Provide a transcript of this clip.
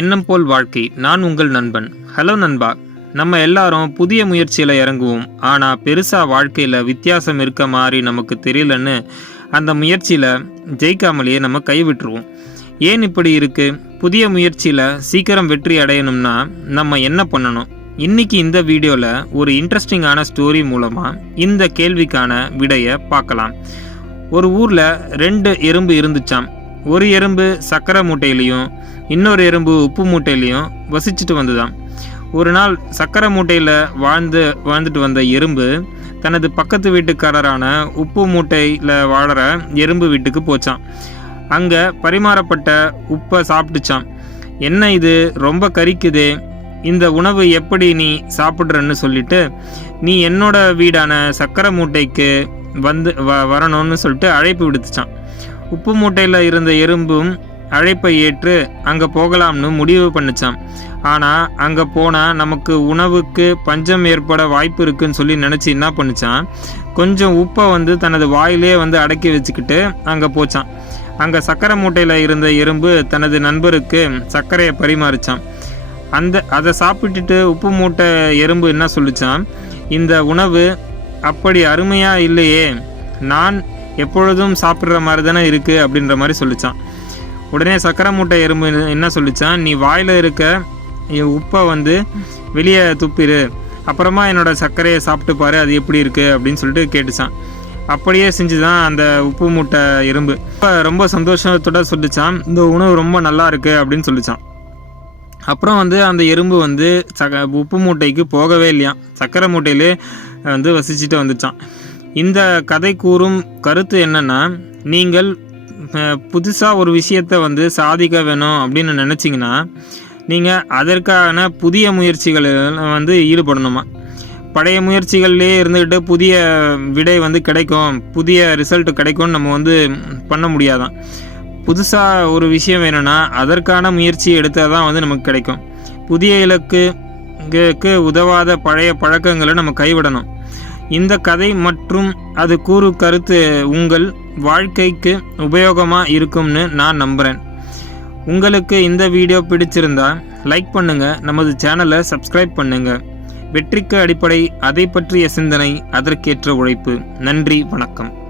எண்ணம் போல் வாழ்க்கை நான் உங்கள் நண்பன். ஹலோ நண்பா. நம்ம எல்லாரும் புதிய முயற்சியில் இறங்குவோம். ஆனால் பெருசாக வாழ்க்கையில் வித்தியாசம் இருக்க மாதிரி நமக்கு தெரியலன்னு அந்த முயற்சியில் ஜெயிக்காமலேயே நம்ம கைவிட்டுருவோம் ஏன் இப்படி இருக்குது புதிய முயற்சியில் சீக்கிரம் வெற்றி அடையணும்னா நம்ம என்ன பண்ணணும்? இன்னைக்கு இந்த வீடியோவில் ஒரு இன்ட்ரெஸ்டிங்கான ஸ்டோரி மூலமாக இந்த கேள்விக்கான விடையை பார்க்கலாம். ஒரு ஊரில் ரெண்டு எறும்பு இருந்துச்சாம். ஒரு எறும்பு சக்கரை மூட்டையிலையும் இன்னொரு எறும்பு உப்பு மூட்டையிலையும் வசிச்சுட்டு வந்துதான் ஒரு நாள் சக்கரை மூட்டையில் வாழ்ந்து வாழ்ந்துட்டு வந்த எறும்பு தனது பக்கத்து வீட்டுக்காரரான உப்பு மூட்டையில் வாழற எறும்பு வீட்டுக்கு போச்சான் அங்கே பரிமாறப்பட்ட உப்பை சாப்பிட்டுச்சான் என்ன இது? ரொம்ப கரிக்குதே. இந்த உணவு எப்படி நீ சாப்பிட்றன்னு சொல்லிட்டு நீ என்னோட வீடான சக்கரை மூட்டைக்கு வந்து வ வரணும்னு சொல்லிட்டு அழைப்பு விடுத்துச்சான் உப்பு மூட்டையில் இருந்த எறும்பும் அழைப்பை ஏற்று அங்கே போகலாம்னு முடிவு பண்ணிச்சான் ஆனால் அங்கே போனால் நமக்கு உணவுக்கு பஞ்சம் ஏற்பட வாய்ப்பு இருக்குன்னு சொல்லி நினச்சி என்ன பண்ணுச்சான் கொஞ்சம் உப்பை வந்து தனது வாயிலே வந்து அடக்கி வச்சுக்கிட்டு அங்கே போச்சான் அங்கே சக்கரை மூட்டையில் இருந்த எறும்பு தனது நண்பருக்கு சர்க்கரையை பரிமாறிச்சான் அந்த அதை சாப்பிட்டுட்டு உப்பு மூட்டை எறும்பு என்ன சொல்லிச்சான் இந்த உணவு அப்படி அருமையாக இல்லையே. நான் எப்பொழுதும் சாப்பிட்ற மாதிரி தானே இருக்குது அப்படின்ற மாதிரி சொல்லிச்சான். உடனே சக்கரை மூட்டை எறும்பு என்ன சொல்லிச்சான்? நீ வாயில் இருக்க உப்பை வந்து வெளியே துப்பிடு அப்புறமா என்னோடய சர்க்கரையை சாப்பிட்டு பாரு அது எப்படி இருக்குது அப்படின்னு சொல்லிட்டு கேட்டுச்சான். அப்படியே செஞ்சு தான் அந்த உப்பு மூட்டை எறும்பு. இப்போ ரொம்ப சந்தோஷத்தோட சொல்லிச்சான் இந்த உணவு ரொம்ப நல்லா இருக்குது அப்படின்னு சொல்லிச்சான். அப்புறம் வந்து அந்த எறும்பு வந்து சக உப்பு மூட்டைக்கு போகவே இல்லையாம். சக்கரை மூட்டையிலே வந்து வசிச்சுட்டு வந்துச்சான் இந்த கதை கூறும் கருத்து என்னென்னா நீங்கள் புதுசாக ஒரு விஷயத்தை வந்து சாதிக்க வேணும் அப்படின்னு நினச்சிங்கன்னா நீங்கள் அதற்கான புதிய முயற்சிகள் வந்து ஈடுபடணுமா? பழைய முயற்சிகள்லேயே இருந்துக்கிட்டு புதிய விடை வந்து கிடைக்கும் புதிய ரிசல்ட் கிடைக்கும்னு நம்ம வந்து பண்ண முடியாதான். புதுசாக ஒரு விஷயம் வேணும்னா அதற்கான முயற்சி எடுத்தால் தான் வந்து நமக்கு கிடைக்கும். புதிய இலக்குக்கு உதவாத பழைய பழக்கங்களை நம்ம கைவிடணும். இந்த கதை மற்றும் அது கூறு கருத்து உங்கள் வாழ்க்கைக்கு உபயோகமாக இருக்கும்னு நான் நம்புகிறேன் உங்களுக்கு இந்த வீடியோ பிடிச்சிருந்தா லைக் பண்ணுங்கள் நமது சேனலை சப்ஸ்கிரைப் பண்ணுங்கள் வெற்றிக்கு அடிப்படை அதை பற்றிய சிந்தனை அதற்கேற்ற உழைப்பு. நன்றி வணக்கம்.